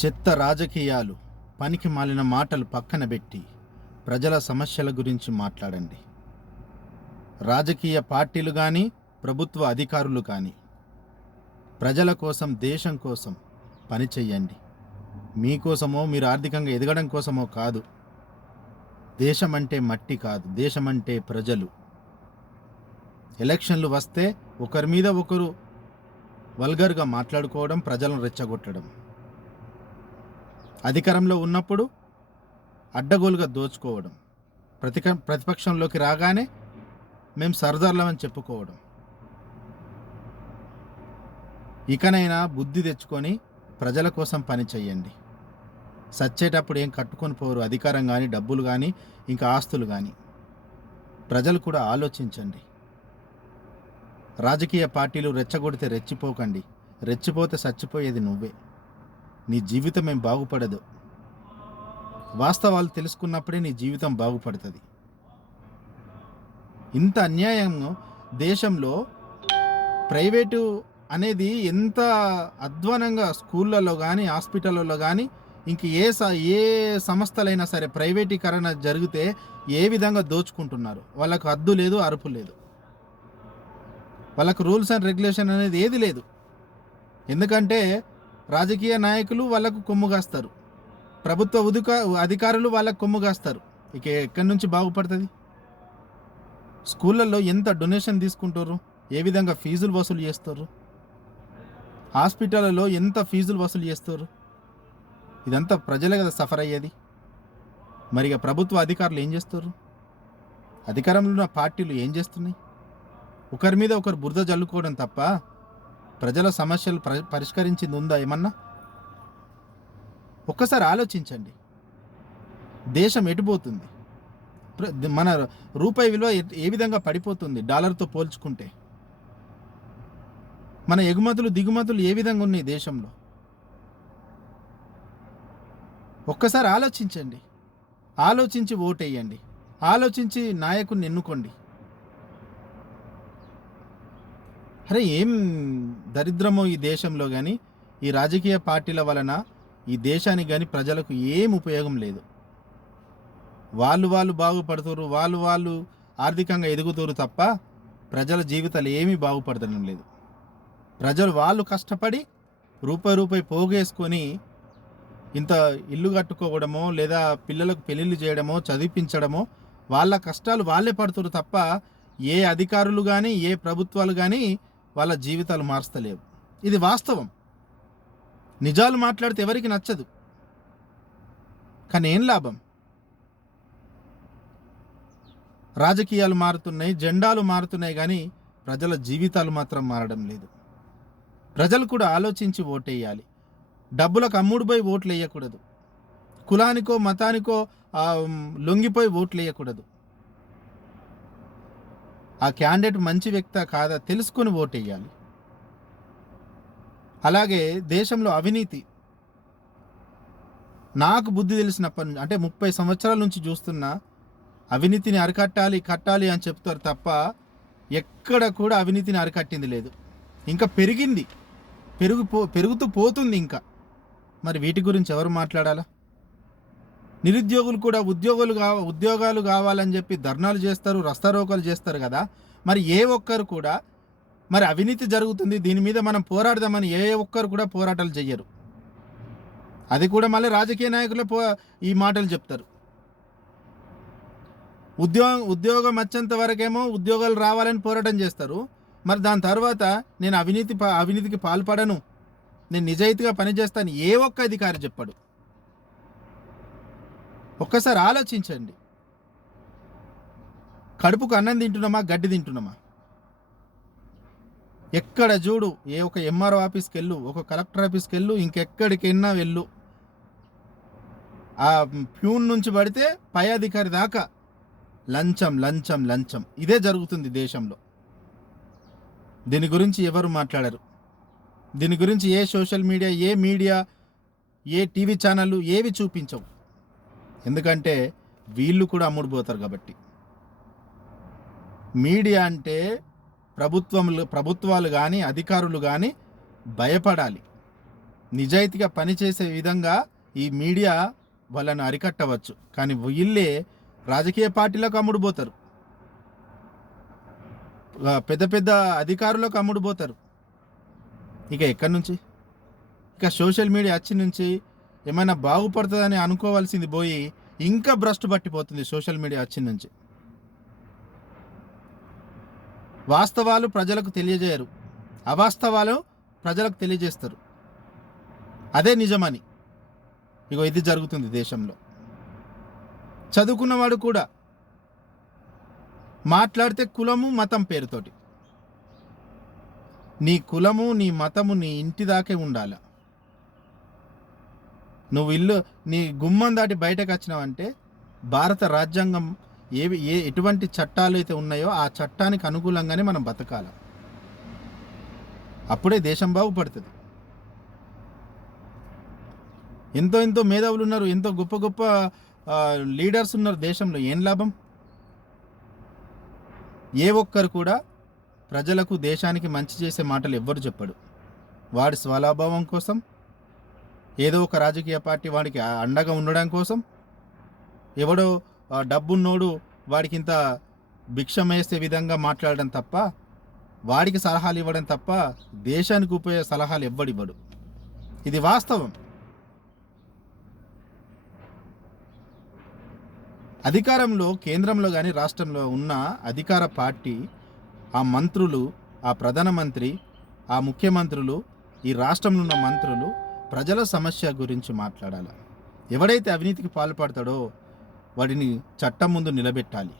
చెత్త రాజకీయాలు పనికి మాలిన మాటలు పక్కన పెట్టి ప్రజల సమస్యల గురించి మాట్లాడండి. రాజకీయ పార్టీలు కానీ ప్రభుత్వ అధికారులు కానీ ప్రజల కోసం దేశం కోసం పని చెయ్యండి. మీకోసమో మీరు ఆర్థికంగా ఎదగడం కోసమో కాదు. దేశం అంటే మట్టి కాదు దేశం అంటే ప్రజలు. ఎలక్షన్లు వస్తే ఒకరి మీద ఒకరు వల్గర్గా మాట్లాడుకోవడం ప్రజలను రెచ్చగొట్టడం. అధికారంలో ఉన్నప్పుడు అడ్డగోలుగా దోచుకోవడం ప్రతిక ప్రతిపక్షంలోకి రాగానే మేము సర్దార్లమని చెప్పుకోవడం. ఇకనైనా బుద్ధి తెచ్చుకొని ప్రజల కోసం పని చేయండి సచ్చేటప్పుడు ఏం కట్టుకొని పోరు అధికారం కానీ డబ్బులు కానీ ఇంకా ఆస్తులు కానీ ప్రజలు కూడా ఆలోచించండి. రాజకీయ పార్టీలు రెచ్చగొడితే రెచ్చిపోకండి. రెచ్చిపోతే చచ్చిపోయేది నువ్వే. నీ జీవితం ఏం బాగుపడదు. వాస్తవాలు తెలుసుకున్నప్పుడే నీ జీవితం బాగుపడుతుంది. ఇంత అన్యాయం దేశంలో ప్రైవేటు అనేది ఎంత అధ్వానంగా స్కూళ్ళల్లో కానీ హాస్పిటల్లో కానీ ఇంక ఏ స ఏ సంస్థలైనా సరే ప్రైవేటీకరణ జరిగితే ఏ విధంగా దోచుకుంటున్నారు? వాళ్ళకు అద్దు లేదు అరుపు లేదు. వాళ్ళకు రూల్స్ అండ్ రెగ్యులేషన్ అనేది ఏది లేదు. ఎందుకంటే రాజకీయ నాయకులు వాళ్ళకు కొమ్ము కాస్తారు. ప్రభుత్వ ఉదుక అధికారులు వాళ్ళకు కొమ్ము కాస్తారు. ఇక ఎక్కడి నుంచి బాగుపడుతుంది? స్కూళ్ళల్లో ఎంత డొనేషన్ తీసుకుంటారు? ఏ విధంగా ఫీజులు వసూలు చేస్తారు? హాస్పిటళ్ళలో ఎంత ఫీజులు వసూలు చేస్తారు? ఇదంతా ప్రజలే కదా సఫర్ అయ్యేది. మరి ఇక ప్రభుత్వ అధికారులు ఏం చేస్తారు? అధికారంలో ఉన్న పార్టీలు ఏం చేస్తున్నాయి? ఒకరి మీద ఒకరు బురద జల్లుకోవడం తప్ప ప్రజల సమస్యలు ప్ర- పరిష్కరించింది ఉందా ఏమన్నా? ఒక్కసారి ఆలోచించండి. దేశం ఎటుపోతుంది? ప్ర- మన రూపాయి విలువ ఏ విధంగా పడిపోతుంది డాలర్తో పోల్చుకుంటే? మన ఎగుమతులు దిగుమతులు ఏ విధంగా ఉన్నాయి దేశంలో? ఒక్కసారి ఆలోచించండి. ఆలోచించి ఓటేయండి. ఆలోచించి నాయకుడిని ఎన్నుకోండి. అరే ఏం దరిద్రమో ఈ దేశంలో కానీ ఈ రాజకీయ పార్టీల వలన ఈ దేశానికి కానీ ప్రజలకు ఏం ఉపయోగం లేదు. వాళ్ళు వాళ్ళు బాగుపడుతారు వాళ్ళు వాళ్ళు ఆర్థికంగా ఎదుగుతారు తప్ప ప్రజల జీవితాలు ఏమీ బాగుపడతడం లేదు. ప్రజలు వాళ్ళు కష్టపడి రూపాయి రూపాయి పోగేసుకొని ఇంత ఇల్లు కట్టుకోవడమో లేదా పిల్లలకు పెళ్ళిళ్ళు చేయడమో చదివించడమో వాళ్ళ కష్టాలు వాళ్ళే పడుతున్నారు తప్ప ఏ అధికారులు కానీ ఏ ప్రభుత్వాలు కానీ వాళ్ళ జీవితాలు మార్చలేవు ఇది వాస్తవం. నిజాలు మాట్లాడితే ఎవరికి నచ్చదు. కానీ ఏం లాభం? రాజకీయాలు మారుతున్నాయి జెండాలు మారుతున్నాయి కానీ ప్రజల జీవితాలు మాత్రం మారడం లేదు. ప్రజలు కూడా ఆలోచించి ఓటేయాలి. డబ్బులకు అమ్ముడుపోయి ఓట్లు వేయకూడదు కులానికో మతానికో లొంగిపోయి ఓట్లు వేయకూడదు ఆ క్యాండిడేట్ మంచి వ్యక్త కాదా తెలుసుకొని ఓటేయాలి. అలాగే దేశంలో అవినీతి. నాకు బుద్ధి తెలిసినప్పటి నుంచి అంటే ముప్పై సంవత్సరాల నుంచి చూస్తున్నా అవినీతిని అరికట్టాలి కట్టాలి అని చెప్తారు తప్ప ఎక్కడ కూడా అవినీతిని అరికట్టింది లేదు. ఇంకా పెరిగింది. పెరుగుపో పెరుగుతూ పోతుంది ఇంకా. మరి వీటి గురించి ఎవరు మాట్లాడాలా? నిరుద్యోగులు కూడా ఉద్యోగులు కావ ఉద్యోగాలు కావాలని చెప్పి ధర్నాలు చేస్తారు రస్తారోకలు చేస్తారు కదా. మరి ఏ ఒక్కరు కూడా మరి అవినీతి జరుగుతుంది దీని మీద మనం పోరాడదామని ఏ ఒక్కరు కూడా పోరాటాలు చెయ్యరు. అది కూడా మళ్ళీ రాజకీయ నాయకులే పో ఈ మాటలు చెప్తారు. ఉద్యోగం ఉద్యోగం వచ్చేంత వరకేమో ఉద్యోగాలు రావాలని పోరాటం చేస్తారు. మరి దాని తర్వాత నేను అవినీతి అవినీతికి పాల్పడను నేను నిజాయితీగా పనిచేస్తాను ఏ ఒక్క అధికారి చెప్పడు. ఒక్కసారి ఆలోచించండి. కడుపుకు అన్నం తింటున్నామా గడ్డి తింటున్నామా? ఎక్కడ చూడు ఏ ఒక ఎంఆర్ఓ ఆఫీస్కి వెళ్ళు ఒక కలెక్టర్ ఆఫీస్కి వెళ్ళు ఇంకెక్కడికైనా వెళ్ళు. ఆ ప్యూన్ నుంచి పడితే పై అధికారి దాకా లంచం లంచం లంచం. ఇదే జరుగుతుంది దేశంలో. దీని గురించి ఎవరు మాట్లాడరు. దీని గురించి ఏ సోషల్ మీడియా ఏ మీడియా ఏ టీవీ ఛానళ్ళు ఏవి చూపించవు. ఎందుకంటే వీళ్ళు కూడా అమ్ముడుపోతారు కాబట్టి. మీడియా అంటే ప్రభుత్వములు ప్రభుత్వాలు కానీ అధికారులు కానీ భయపడాలి. నిజాయితీగా పనిచేసే విధంగా ఈ మీడియా వాళ్ళను అరికట్టవచ్చు. కానీ వీళ్ళే రాజకీయ పార్టీలకు అమ్ముడుపోతారు. పెద్ద పెద్ద అధికారులకు అమ్ముడుపోతారు. ఇక ఎక్కడి నుంచి? ఇక సోషల్ మీడియా వచ్చి నుంచి ఏమైనా బాగుపడుతుందని అనుకోవాల్సింది పోయి ఇంకా భ్రష్టు పట్టిపోతుంది సోషల్ మీడియా వచ్చిన నుంచి. వాస్తవాలు ప్రజలకు తెలియజేయరు. అవాస్తవాలు ప్రజలకు తెలియజేస్తారు. అదే నిజమని. ఇగో ఇది జరుగుతుంది దేశంలో. చదువుకున్నవాడు కూడా మాట్లాడితే కులము మతం పేరుతోటి. నీ కులము నీ మతము నీ ఇంటి దాకే ఉండాలా. నువ్వు ఇల్లు నీ గుమ్మం దాటి బయటకు వచ్చినావంటే భారత రాజ్యాంగం ఏవి ఏ ఎటువంటి చట్టాలు అయితే ఉన్నాయో ఆ చట్టానికి అనుకూలంగానే మనం బతకాలి. అప్పుడే దేశం బాగుపడుతుంది. ఎంతో ఎంతో మేధావులు ఉన్నారు ఎంతో గొప్ప గొప్ప లీడర్స్ ఉన్నారు దేశంలో. ఏం లాభం? ఏ ఒక్కరు కూడా ప్రజలకు దేశానికి మంచి చేసే మాటలు ఎవ్వరు చెప్పడు. వాడి స్వలాభావం కోసం ఏదో ఒక రాజకీయ పార్టీ వాడికి అండగా ఉండడం కోసం ఎవడో డబ్బున్నోడు వాడికి ఇంత భిక్షం వేసే విధంగా మాట్లాడడం తప్ప వాడికి సలహాలు ఇవ్వడం తప్ప దేశానికి ఉపయోగ సలహాలు ఎవ్వడివ్వడు. ఇది వాస్తవం. అధికారంలో కేంద్రంలో కానీ రాష్ట్రంలో ఉన్న అధికార పార్టీ ఆ మంత్రులు ఆ ప్రధానమంత్రి ఆ ముఖ్యమంత్రులు ఈ రాష్ట్రంలో ఉన్న మంత్రులు ప్రజల సమస్య గురించి మాట్లాడాలి. ఎవడైతే అవినీతికి పాల్పడతాడో వాడిని చట్టం ముందు నిలబెట్టాలి.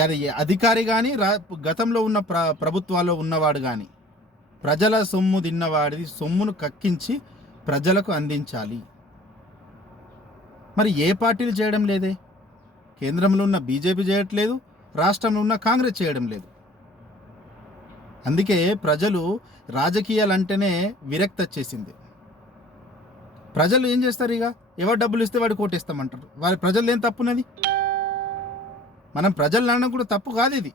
అది అధికారి కానీ రా గతంలో ఉన్న ప్ర ప్రభుత్వాల్లో ఉన్నవాడు కానీ ప్రజల సొమ్ము తిన్నవాడి సొమ్మును కక్కించి ప్రజలకు అందించాలి. మరి ఏ పార్టీలు చేయడం లేదే? కేంద్రంలో ఉన్న బీజేపీ చేయట్లేదు రాష్ట్రంలో ఉన్న కాంగ్రెస్ చేయడం లేదు. అందుకే ప్రజలు రాజకీయాలంటేనే విరక్తి వచ్చేసింది. ప్రజలు ఏం చేస్తారు ఇక? ఎవరు డబ్బులు ఇస్తే వాడు కోటేస్తామంటారు వారి ప్రజలు ఏం తప్పున్నది? మనం ప్రజలు అనడం కూడా తప్పు కాదు ఇది.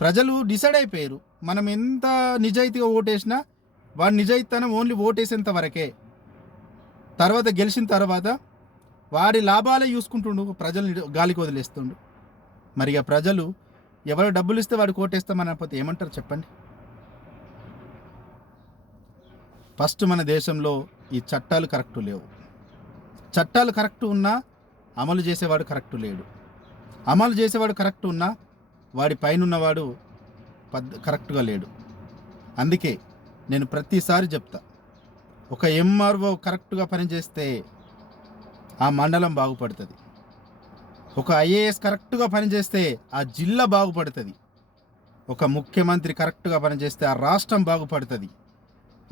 ప్రజలు డిసైడ్ అయిపోయారు. మనం ఎంత నిజాయితీగా ఓటేసినా వాడు నిజాయితీతనం ఓన్లీ ఓటేసేంత వరకే. తర్వాత గెలిచిన తర్వాత వాడి లాభాలే చూసుకుంటుండు ప్రజల్ని గాలికి వదిలేస్తుండు. మరి ప్రజలు ఎవరు డబ్బులు ఇస్తే వాడు కోటేస్తామనకపోతే ఏమంటారు చెప్పండి? ఫస్ట్ మన దేశంలో ఈ చట్టాలు కరెక్ట్ లేవు. చట్టాలు కరెక్ట్ ఉన్నా అమలు చేసేవాడు కరెక్ట్ లేడు. అమలు చేసేవాడు కరెక్ట్ ఉన్నా వాడి పైన ఉన్నవాడు పద్ కరెక్ట్గా లేడు. అందుకే నేను ప్రతిసారి చెప్తా ఒక ఎంఆర్ఓ కరెక్ట్గా పనిచేస్తే ఆ మండలం బాగుపడుతుంది. ఒక ఐఏఎస్ కరెక్ట్గా పనిచేస్తే ఆ జిల్లా బాగుపడుతుంది. ఒక ముఖ్యమంత్రి కరెక్ట్గా పనిచేస్తే ఆ రాష్ట్రం బాగుపడుతుంది.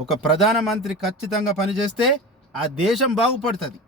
ఒక ప్రధానమంత్రి ఖచ్చితంగా పనిచేస్తే ఆ దేశం బాగుపడుతుంది.